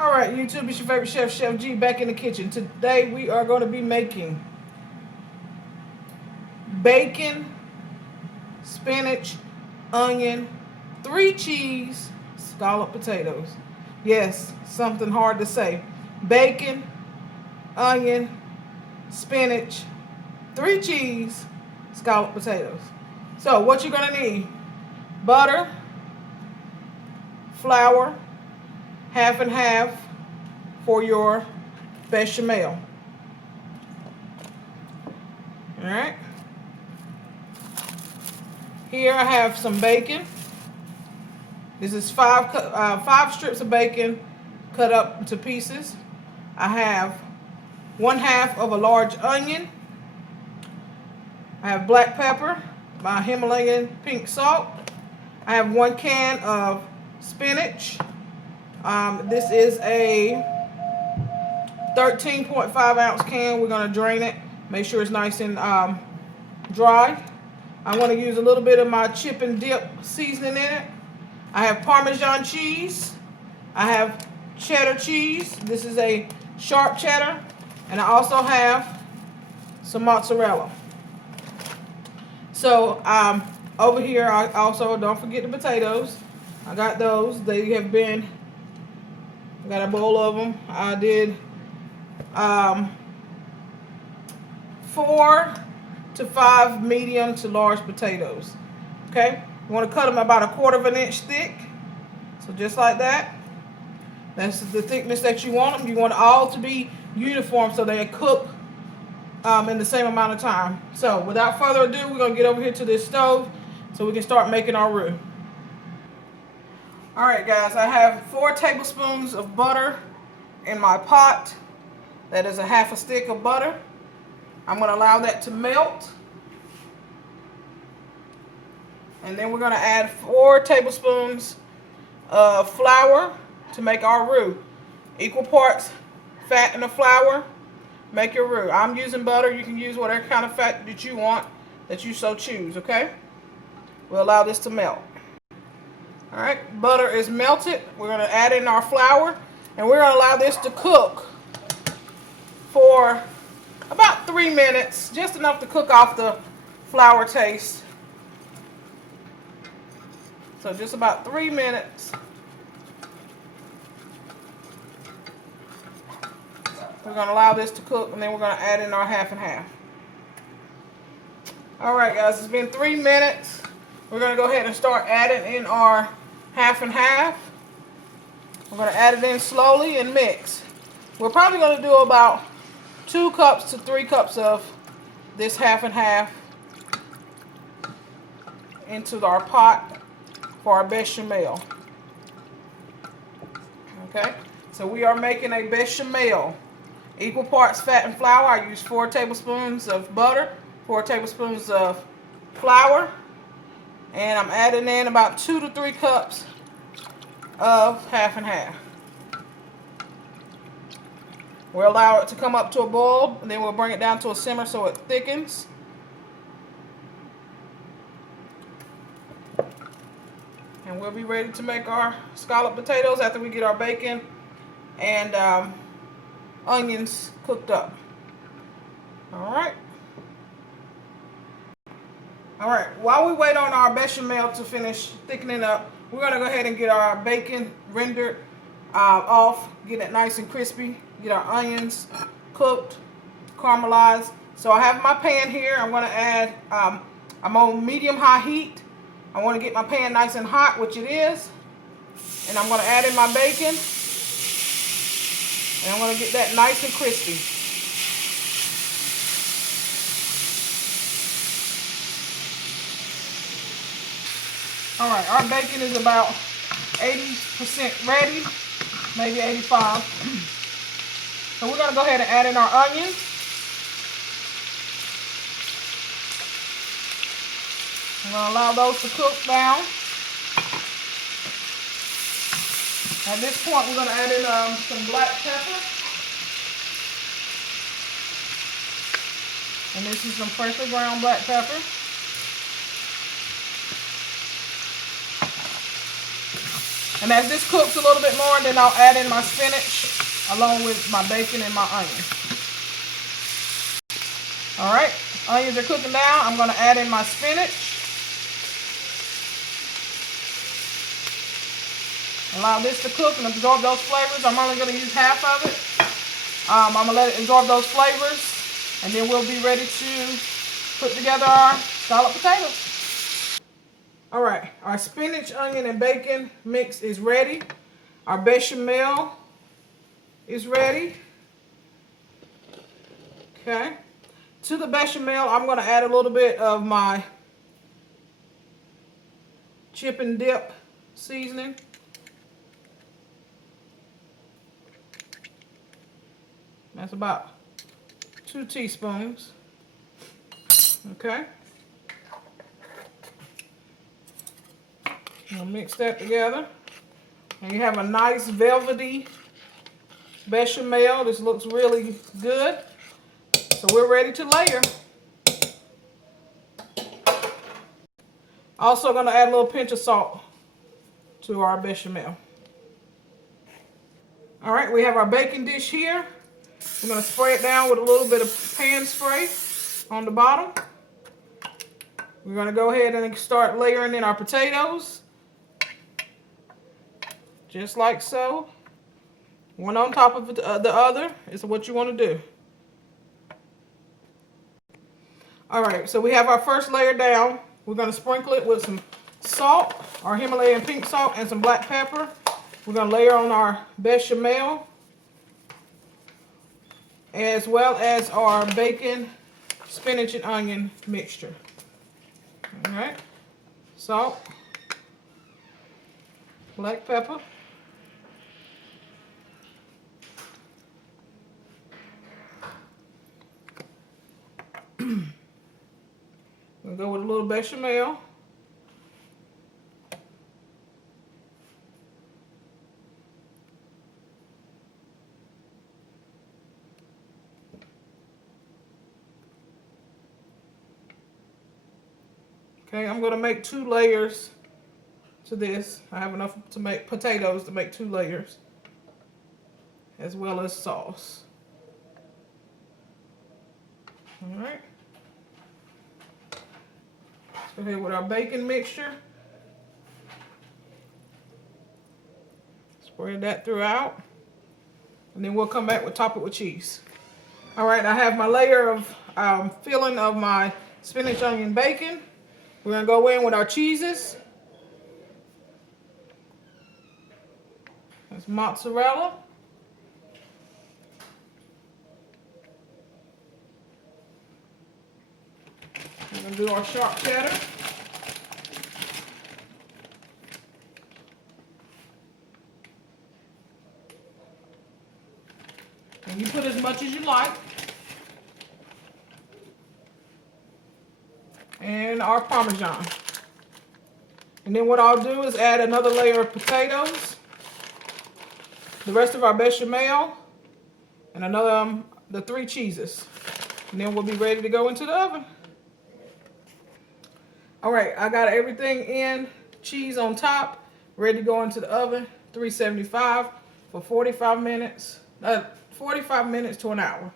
All right, YouTube, it's your favorite chef, Chef G, back in the kitchen. Today we are going to be making bacon, spinach, onion, 3 cheese, scallop potatoes. Yes, something hard to say. Bacon, onion, spinach, 3 cheese, scallop potatoes. So what you're going to need: butter, flour, half and half for your bechamel. All right. Here I have some bacon. This is five strips of bacon cut up into pieces. I have 1/2 of a large onion. I have black pepper, my Himalayan pink salt. I have 1 can of spinach. This is a 13.5 ounce can. We're going to drain it, make sure it's nice and dry. I want to use a little bit of my chip and dip seasoning in it. I have Parmesan cheese. I have cheddar cheese. This is a sharp cheddar. And I also have some mozzarella. So over here, I also, don't forget the potatoes. I got those. They have been, I got a bowl of them. I did 4 to 5 medium to large potatoes. Okay, you want to cut them about 1/4 inch thick. So just like that. That's the thickness that you want them. You want all to be uniform so they cook in the same amount of time. So without further ado, we're going to get over here to this stove so we can start making our roux. Alright guys, I have 4 tablespoons of butter in my pot. That is 1/2 stick of butter. I'm going to allow that to melt. And then we're going to add 4 tablespoons of flour to make our roux. Equal parts fat in the flour. Make your roux. I'm using butter. You can use whatever kind of fat that you want, that you so choose, okay? We'll allow this to melt. Alright, butter is melted. We're going to add in our flour, and we're going to allow this to cook for about 3 minutes, just enough to cook off the flour taste. So just about 3 minutes. We're going to allow this to cook, and then we're going to add in our half and half. Alright guys, it's been 3 minutes. We're going to go ahead and start adding in our half and half. We're going to add it in slowly and mix. We're probably going to do about 2 cups to 3 cups of this half and half into our pot for our bechamel. Okay, so we are making a bechamel. Equal parts fat and flour. I use 4 tablespoons of butter, 4 tablespoons of flour, and I'm adding in about 2 to 3 cups of half and half. We'll allow it to come up to a boil, and then we'll bring it down to a simmer so it thickens. And we'll be ready to make our scallop potatoes after we get our bacon and onions cooked up. Alright. Alright, while we wait on our bechamel to finish thickening up, we're going to go ahead and get our bacon rendered off, get it nice and crispy, get our onions cooked, caramelized. So I have my pan here. I'm going to add, I'm on medium-high heat. I want to get my pan nice and hot, which it is. And I'm going to add in my bacon. And I'm going to get that nice and crispy. Alright, our bacon is about 80% ready, maybe 85. So we're going to go ahead and add in our onions. I'm going to allow those to cook down. At this point, we're going to add in some black pepper. And this is some freshly ground black pepper. And as this cooks a little bit more, then I'll add in my spinach along with my bacon and my onion. All right, onions are cooking down. I'm going to add in my spinach. Allow this to cook and absorb those flavors. I'm only going to use half of it. I'm going to let it absorb those flavors, and then we'll be ready to put together our scallop potatoes. All right, our spinach, onion, and bacon mix is ready. Our bechamel is ready. Okay. To the bechamel, I'm going to add a little bit of my chip and dip seasoning. That's about 2 teaspoons. Okay. I'll mix that together. And you have a nice velvety bechamel. This looks really good. So we're ready to layer. Also going to add a little pinch of salt to our bechamel. All right, we have our baking dish here. We're going to spray it down with a little bit of pan spray on the bottom. We're going to go ahead and start layering in our potatoes. Just like so. One on top of the other is what you want to do. All right, so we have our first layer down. We're going to sprinkle it with some salt, our Himalayan pink salt, and some black pepper. We're going to layer on our bechamel, as well as our bacon, spinach, and onion mixture. All right, salt, black pepper, we'll go with a little bechamel. Okay, I'm going to make 2 layers to this. I have enough to make potatoes to make 2 layers, as well as sauce. All right. Let's go ahead with our bacon mixture. Spread that throughout. And then we'll come back and top it with cheese. All right, I have my layer of filling of my spinach, onion, bacon. We're going to go in with our cheeses. That's mozzarella. We're going to do our sharp cheddar. And you put as much as you like. And our Parmesan. And then what I'll do is add another layer of potatoes, the rest of our bechamel, and another the 3 cheeses. And then we'll be ready to go into the oven. All right, I got everything in, cheese on top, ready to go into the oven, 375 for 45 minutes to an hour.